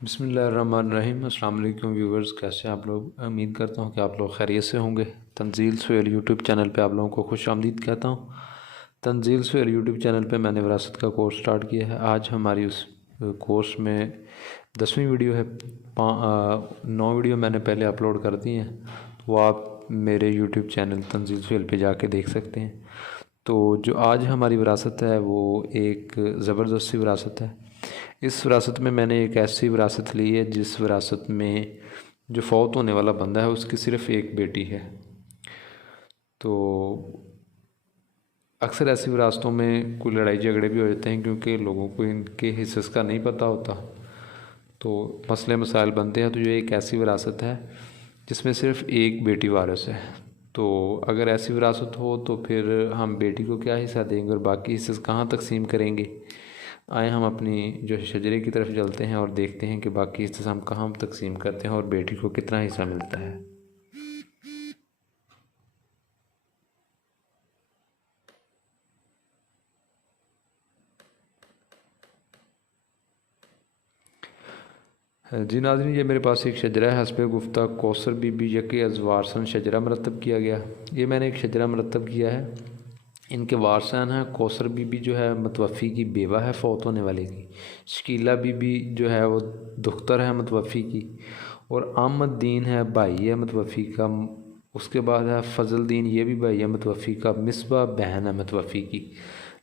बिस्मिल्लाहिर्रहमानिर्रहीम। अस्सलाम वालेकुम व्यूवर्स, कैसे हैं आप लोग। उम्मीद करता हूँ कि आप लोग खैरियत से होंगे। तंजील सुहेल यूट्यूब चैनल पे आप लोगों को खुश आमदीद कहता हूँ। तंजील सुहेल यूट्यूब चैनल पे मैंने विरासत का कोर्स स्टार्ट किया है। आज हमारी उस कोर्स में 10वीं वीडियो है। 9 वीडियो मैंने पहले अपलोड कर दी हैं, वो आप मेरे यूट्यूब चैनल तंजील सुहेल पे जाके देख सकते हैं। तो जो आज हमारी विरासत है वो एक ज़बरदस्त सी विरासत है। इस विरासत में मैंने एक ऐसी विरासत ली है जिस विरासत में जो फौत होने वाला बंदा है उसकी सिर्फ़ एक बेटी है। तो अक्सर ऐसी विरासतों में कोई लड़ाई झगड़े भी हो जाते हैं क्योंकि लोगों को इनके हिस्से का नहीं पता होता, तो मसले मसाइल बनते हैं। तो ये एक ऐसी विरासत है जिसमें सिर्फ़ एक बेटी वारिस है। तो अगर ऐसी विरासत हो तो फिर हम बेटी को क्या हिस्सा देंगे और बाकी हिस्से कहाँ तकसीम करेंगे। आए हम अपनी जो शजरे की तरफ चलते हैं और देखते हैं कि बाकी हिस्से हम कहाँ तकसीम करते हैं और बेटी को कितना हिस्सा मिलता है। जी नाज़रीन, ये मेरे पास एक शजरा है हस्बे गुफ्ता कौसर बीबी यकी अजवारसन शजरा मरतब किया गया। ये मैंने एक शजरा मरतब किया है। इनके वारसान हैं कौसर बीबी जो है मतवफ़ी की बेवा है फ़ौत होने वाले की। शकीला बीबी जो है वो दुख्तर है मतवफ़ी की। और अहमद दीन है भाई है मतवफ़ी का। उसके बाद है फ़ज़ल दीन, ये भी भाई है मतवफ़ी का। मिसबा बहन है मतवफ़ी की।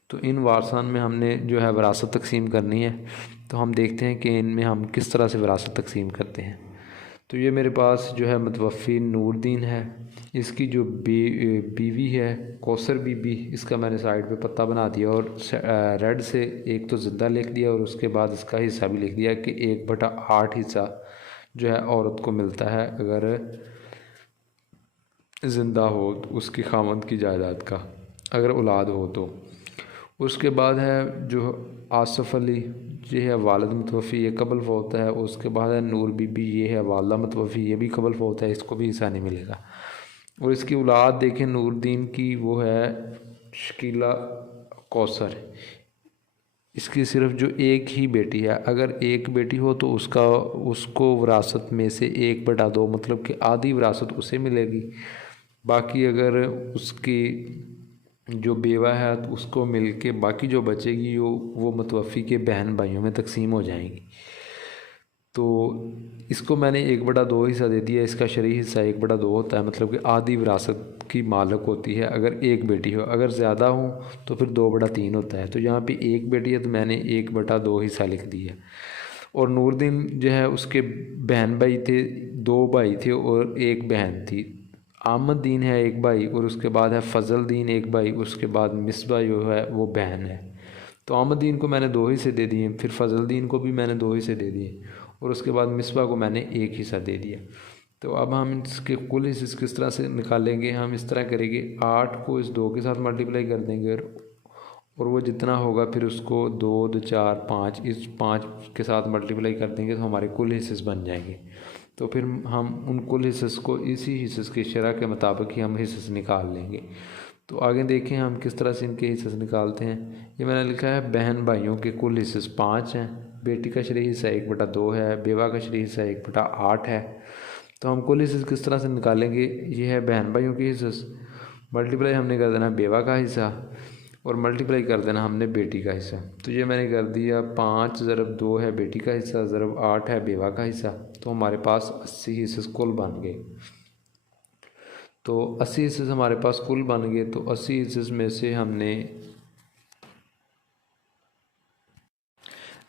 तो इन वारसान में हमने जो है विरासत तकसीम करनी है। तो हम देखते हैं कि इनमें हम किस तरह से विरासत तकसीम करते हैं। तो ये मेरे पास जो है मतवफ़ी नूरदीन है। इसकी जो बीवी है कौसर बीबी, इसका मैंने साइड पे पत्ता बना दिया और रेड से एक तो ज़िंदा लिख दिया और उसके बाद इसका हिस्सा भी लिख दिया कि 1/8 हिस्सा जो है औरत को मिलता है अगर ज़िंदा हो तो उसकी खामद की जायदाद का, अगर औलाद हो तो। उसके बाद है जो आसफ़ अली, ये है वालिद मतवफ़ी, ये कबल फ़ौत है। उसके बाद है नूर बीबी, ये है वालदा मतवफ़ी, ये भी कबल फ़ौत है, इसको भी हिस्सा नहीं मिलेगा। और इसकी औलाद देखें नूरदीन की, वो है शकीला कौसर। इसकी सिर्फ जो एक ही बेटी है, अगर एक बेटी हो तो उसको विरासत में से 1/2 मतलब कि आधी विरासत उसे मिलेगी। बाकी अगर उसकी जो बेवा है तो उसको मिल के बाकी जो बचेगी वो मतवफ़ी के बहन भाइयों में तकसीम हो जाएंगी। तो इसको मैंने 1/2 हिस्सा दे दिया। इसका शरई हिस्सा 1/2 होता है, मतलब कि आधी विरासत की मालक होती है अगर एक बेटी हो। अगर ज़्यादा हो तो फिर 2/3 होता है। तो यहाँ पे एक बेटी है तो मैंने 1/2 हिस्सा लिख दिया। और नूरदीन जो है उसके बहन भाई थे, 2 भाई थे और एक बहन थी। अहमद दीन है एक भाई और उसके बाद है फ़ज़ल दीन एक भाई, उसके बाद मिसबा जो है वो बहन है। तो अहमद दीन को मैंने 2 हिस्से दे दिए, फिर फ़ज़ल दीन को भी मैंने 2 हिस्से दे दिए और उसके बाद मिसबा को मैंने 1 हिस्सा दे दिया। तो अब हम इसके कुल हिस्से किस तरह से निकालेंगे। हम इस तरह करेंगे, 8 को इस 2 के साथ मल्टीप्लाई कर देंगे और वो जितना होगा फिर उसको 2 2 4 5 इस 5 के साथ मल्टीप्लाई कर देंगे तो हमारे कुल हिस्से बन जाएंगे। तो फिर हम उन कुल हिस्से को इसी हिस्से की शरह के मुताबिक ही हम हिस्से निकाल लेंगे। तो आगे देखें हम किस तरह से इनके हिस्से निकालते हैं। ये मैंने लिखा है बहन भाइयों के कुल हिस्से 5 हैं, बेटी का शरई हिस्सा 1/2 है, बेवा का शरई हिस्सा 1/8 है। तो हम कुल हिस्से किस तरह से निकालेंगे। ये है बहन भाइयों के हिस्से, मल्टीप्लाई हमने कर देना बेवा का हिस्सा और मल्टीप्लाई कर देना हमने बेटी का हिस्सा। तो ये मैंने कर दिया, 5 ज़रब 2 है बेटी का हिस्सा ज़रब 8 है बेवा का हिस्सा। तो हमारे पास 80 हिस्से कुल बन गए। तो 80 हिस्से हमारे पास कुल बन गए। तो 80 हिस्से में से हमने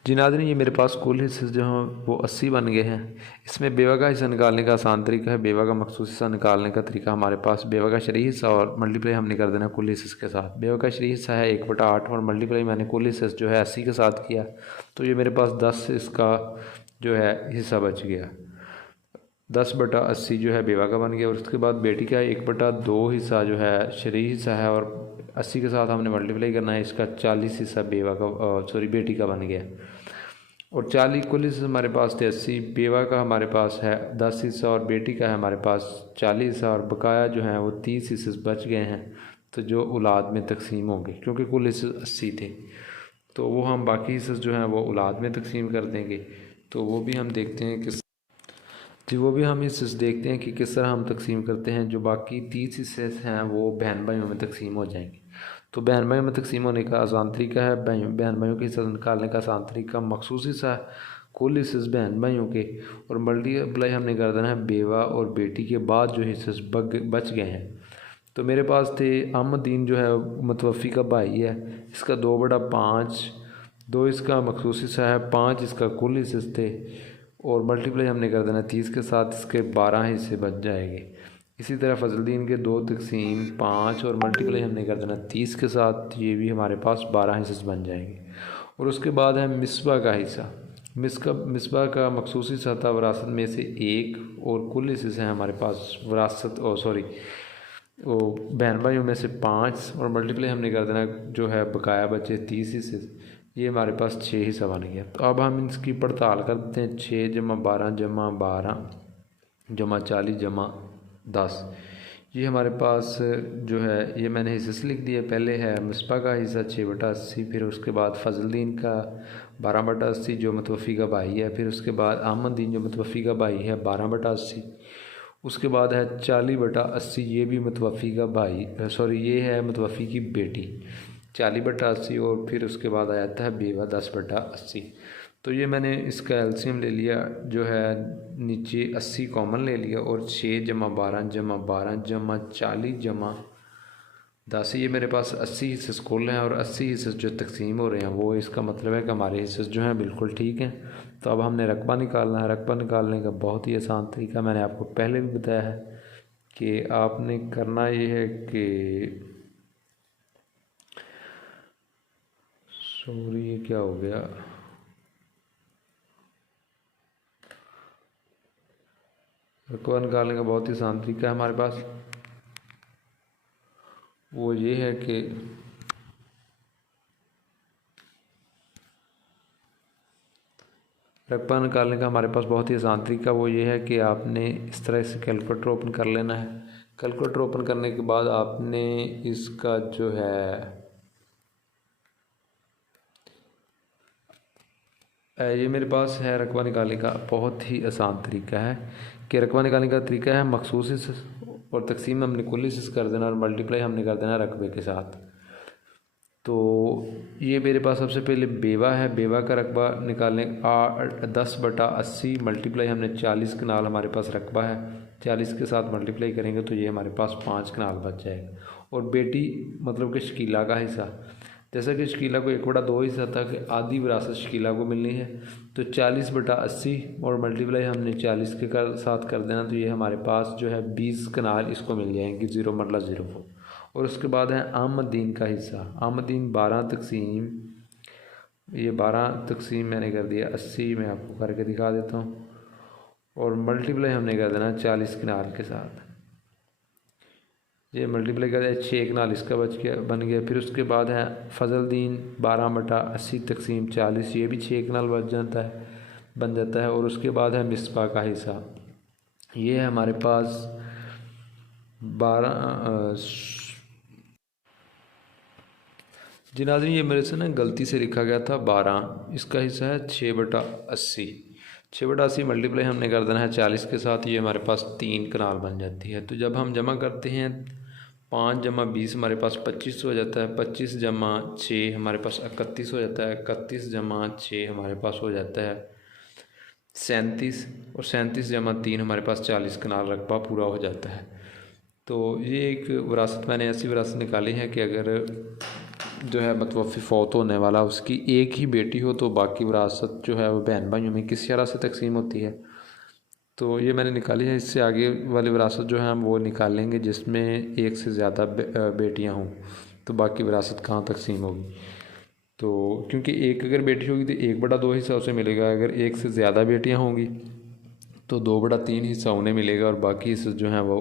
जी नाज़रीन, ये मेरे पास कुल हिस्से जो हैं वो 80 बन गए हैं। इसमें बेवा का हिस्सा निकालने का आसान तरीका है। बेवा का मखसूस हिस्सा निकालने का तरीका हमारे पास बेवा का शरई हिस्सा और मल्टीप्लाई हमने कर देना कुल हिस्से के साथ। बेवा का शरई हिस्सा है 1/8 और मल्टीप्लाई मैंने कुल हिस्से जो है 80 के साथ किया। तो ये मेरे पास 10 इसका जो है हिस्सा बच गया। 10/80 जो है बेवा का बन गया और उसके बाद बेटी का 1/2 हिस्सा जो है शरई हिस्सा है और 80 के साथ हमने मल्टीप्लाई करना है। इसका 40 हिस्सा बेवा का बेटी का बन गया। और 40 कुल हिस्से हमारे पास थे 80, बेवा का हमारे पास है 10 हिस्सा और बेटी का है हमारे पास 40 हिस्सा और बकाया जो है वो 30 हिस्से बच गए हैं। तो जो औलाद में तकसीम होंगे, क्योंकि कुल हिस्से 80 थे, तो वो हम बाकी हिस्से जो हैं वो औलाद में तकसीम कर देंगे। तो वो भी हम देखते हैं हिस्से देखते हैं कि किस तरह हम तकसीम करते हैं। जो बाकी 30 हिस्से हैं वो बहन भाइयों में तकसीम हो जाएंगे। तो बहन भाइयों में तकसीम होने का आसान तरीका है, बहन भाइयों के हिस्सा निकालने का आसान तरीका मखसूस हिस्सा कुल हिस्से बहन भाइयों के और मल्टीप्लाई हमने कर देना है बेवा और बेटी के बाद जो हिस्से बच गए हैं। तो मेरे पास थे अहमदीन जो है मतवफ़ी का भाई है, इसका 2/5, 2 इसका मखसूस हिस्सा है, 5 इसका कुल हिस्से थे और मल्टीप्लाई हमने कर देना 30 के साथ, इसके 12 हिस्से बच जाएंगे। इसी तरह फजलदीन के 2 तकसीम 5 और मल्टीप्लाई हमने कर देना 30 के साथ, ये भी हमारे पास 12 हिस्से बन जाएंगे। और उसके बाद है मिसबा का हिस्सा। मिसबा का मखसूस हिस्सा था विरासत में से 1 और कुल हिस्से से हमारे पास वो बहन भाइयों में से 5 और मल्टीप्लाई हमने कर देना जो है बकाया बचे 30 हिस्से, ये हमारे पास 6 हिस्सा बन गया। तो अब हम इसकी पड़ताल कर देते हैं। 6 + 12 + 12 + 40 + 10, ये हमारे पास जो है ये मैंने हिस्से से लिख दिया। पहले है मिसबा का हिस्सा 6/80, फिर उसके बाद फजलदीन का 12/80 जो मतवफ़ी का भाई है, फिर उसके बाद अहमदीन जो मतवफ़ी का भाई है 12/80, उसके बाद है 40/80, ये भी मतवफ़ी का भाई ये है मतवफ़ी की बेटी 40/80, और फिर उसके बाद आ जाता है बेवा 10/80। तो ये मैंने इसका एलसीएम ले लिया जो है नीचे 80 कॉमन ले लिया और 6 + 12 + 12 + 40 + 10, ये मेरे पास 80 हिस्से कुल हैं और 80 हिस्से जो तकसीम हो रहे हैं वो इसका मतलब है कि हमारे हिस्से जो हैं बिल्कुल ठीक हैं। तो अब हमने रकबा निकालना है। रकबा निकालने का बहुत ही आसान तरीका मैंने आपको पहले भी बताया है कि आपने करना ये है कि ये क्या हो गया, रकबा निकालने का बहुत ही आसान तरीका है हमारे पास, वो ये है कि रकबा निकालने का हमारे पास बहुत ही आसान तरीका वो ये है कि आपने इस तरह से कैलकुलेटर ओपन कर लेना है। कैलकुलेटर ओपन करने के बाद आपने इसका जो है ये मेरे पास है रकबा निकालने का बहुत ही आसान तरीका है कि रकबा निकालने का तरीका है मखसूस हिस्से और तकसीम हमने कुल हिस्से कर देना और मल्टीप्लाई हमने कर देना रकबे के साथ। तो ये मेरे पास सबसे पहले बेवा है, बेवा का रकबा निकालने 10/80 मल्टीप्लाई हमने 40 कनाल हमारे पास रकबा है, 40 के साथ मल्टीप्लाई करेंगे तो ये हमारे पास 5 कनाल बच जाएगा। और बेटी मतलब कि शकीला का हिस्सा, जैसा कि शकीला को 1/2 हिस्सा था कि आधी विरासत शकीला को मिलनी है, तो 40/80 और मल्टीप्लाई हमने 40 के साथ कर देना, तो ये हमारे पास जो है 20 कनाल इसको मिल जाएंगे 0/04। और उसके बाद है अहमदीन का हिस्सा। अहमदीन 12 तकसीम, ये 12 तकसीम मैंने कर दिया 80, मैं आपको करके दिखा देता हूँ, और मल्टीप्लाई हमने कर देना 40 कनाल के साथ, ये मल्टीप्लाई कर दिया 6 कनाल इसका बन गया। फिर उसके बाद है फजलदीन 12/80 तकसीम 40, ये भी 6 कनाल बन जाता है। और उसके बाद है मिसबा का हिस्सा, ये है हमारे पास 12 जी नाज़रीन, ये मेरे से ना गलती से लिखा गया था 12, इसका हिस्सा है 6/80। 6/80 मल्टीप्लाई हमने कर देना है 40 के साथ, ये हमारे पास 3 कनाल बन जाती है। तो जब हम जमा करते हैं 5 + 20 हमारे पास 25 हो जाता है, 25 + 6 हमारे पास 31 हो जाता है, 31 + 6 हमारे पास हो जाता है 37, और 37 + 3 हमारे पास 40 कनाल रकबा पूरा हो जाता है। तो ये एक विरासत मैंने ऐसी विरासत निकाली है कि अगर जो है मतवफ़ी फ़ौत होने वाला उसकी एक ही बेटी हो तो बाकी विरासत जो है वो बहन भाइयों में किस तरह से तकसीम होती है, तो ये मैंने निकाली है। इससे आगे वाली विरासत जो है हम वो निकालेंगे जिसमें एक से ज़्यादा बेटियां हों, तो बाकी विरासत कहाँ तकसीम होगी। तो क्योंकि एक अगर बेटी होगी तो 1/2 हिस्सा उसे मिलेगा, अगर एक से ज़्यादा बेटियाँ होंगी तो 2/3 हिस्सा उन्हें मिलेगा, और बाकी हिस्से जो हैं वो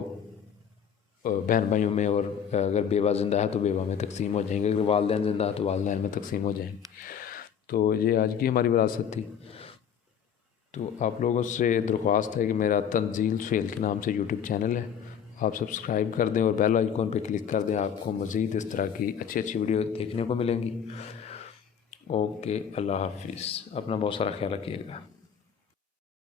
बहन भाइयों में, और अगर बेवा ज़िंदा है तो बेवा में तकसीम हो जाएंगे, अगर वालिदैन ज़िंदा है तो वालिदैन में तकसीम हो जाएंगे। तो ये आज की हमारी विरासत थी। तो आप लोगों से दरख्वास्त है कि मेरा तंजील फेल के नाम से यूट्यूब चैनल है, आप सब्सक्राइब कर दें और बेल आइकॉन पर क्लिक कर दें, आपको मज़ीद इस तरह की अच्छी वीडियो देखने को मिलेंगी। ओके, अल्लाह हाफिज़, अपना बहुत सारा ख्याल रखिएगा।